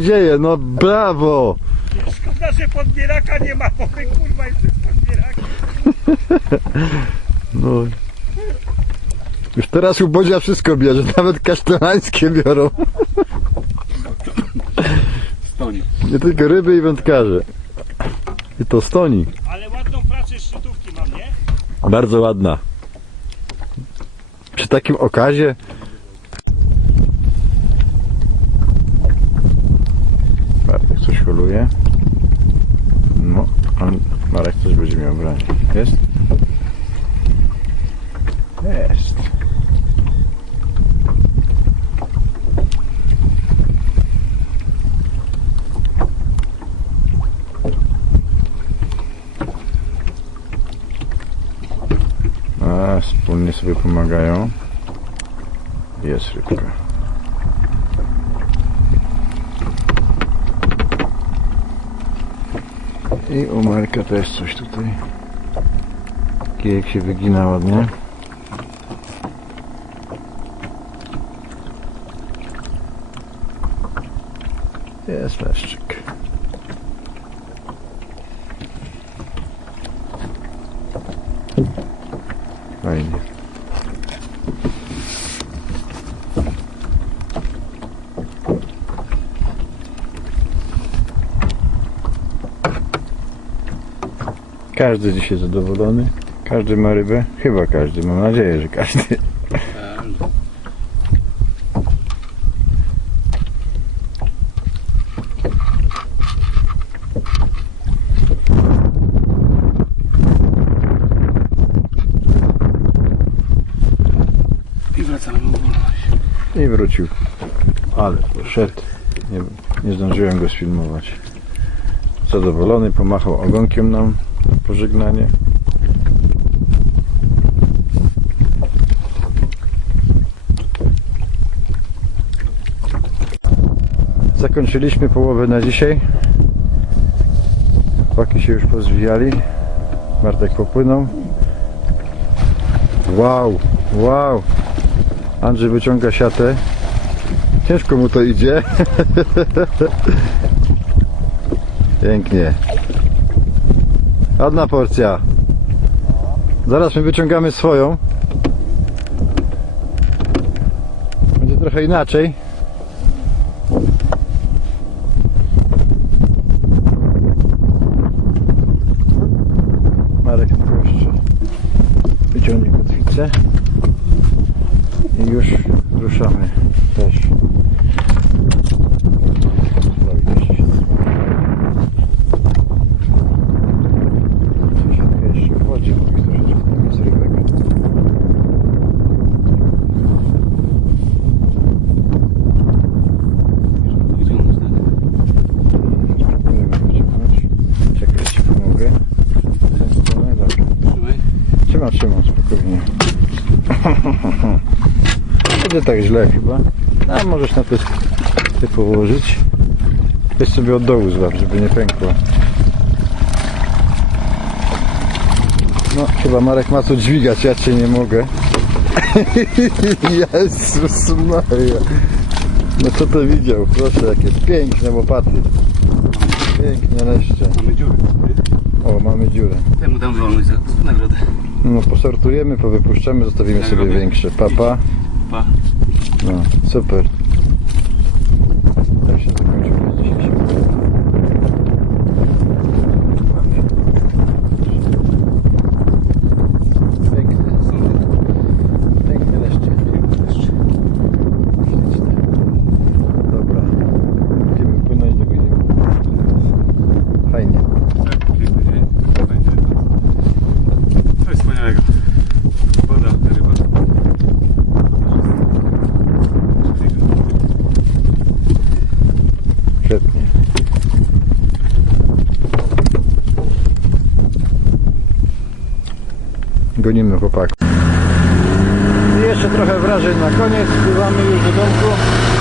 dzieje, no brawo! Szkoda, że podbieraka nie ma, bo my kurwa jest podbierak. No. Już teraz u Bodzia wszystko bierze, nawet kasztelańskie biorą. Stoni. Nie tylko ryby i wędkarze. I to stoni. Ale ładną pracę szczytówki mam, nie? Bardzo ładna. Przy takim okazie. Holuje. No, on, Marek coś będzie miał brać. Jest? Jest. A, wspólnie sobie pomagają. Jest rybka. I u Marka też coś tutaj. Kijek się wygina ładnie. Jest leszczyk. Fajnie. Każdy dzisiaj zadowolony. Każdy ma rybę. Chyba każdy. Mam nadzieję, że każdy. I wracamy do wolność. I wrócił. Ale poszedł. Nie, nie zdążyłem go sfilmować. Zadowolony, pomachał ogonkiem nam na pożegnanie. Zakończyliśmy połowę na dzisiaj. Chłopaki się już pozwijali. Bartek popłynął. Wow, wow. Andrzej wyciąga siatę. Ciężko mu to idzie. Pięknie. Ładna porcja. Zaraz my wyciągamy swoją. Będzie trochę inaczej. Marek tylko jeszcze wyciągnie kotwicę i już ruszamy też. Będzie tak źle chyba. A możesz na to ty położyć. Weź sobie od dołu złap, żeby nie pękło. No, chyba Marek ma co dźwigać, ja cię nie mogę. Jezus Maria. No co to widział? Proszę, jakie piękne łopaty. Piękne leszcze. Mamy dziurę. O, mamy dziurę. Temu dam wolność za nagrodę. No posortujemy, powypuszczamy, zostawimy sobie większe. Papa. Pa. No, super. Tak się zakończył dzisiejszy Piękne, piękne leszcze. Śliczne. Dobra. Będziemy płynąć do godziny. Fajnie. Tak, piękny dzień. Fajna ryba. Coś wspaniałego. Woda, ryba. Świetnie. Gonimy chłopaków. I jeszcze trochę wrażeń na koniec. Pływamy już do domku.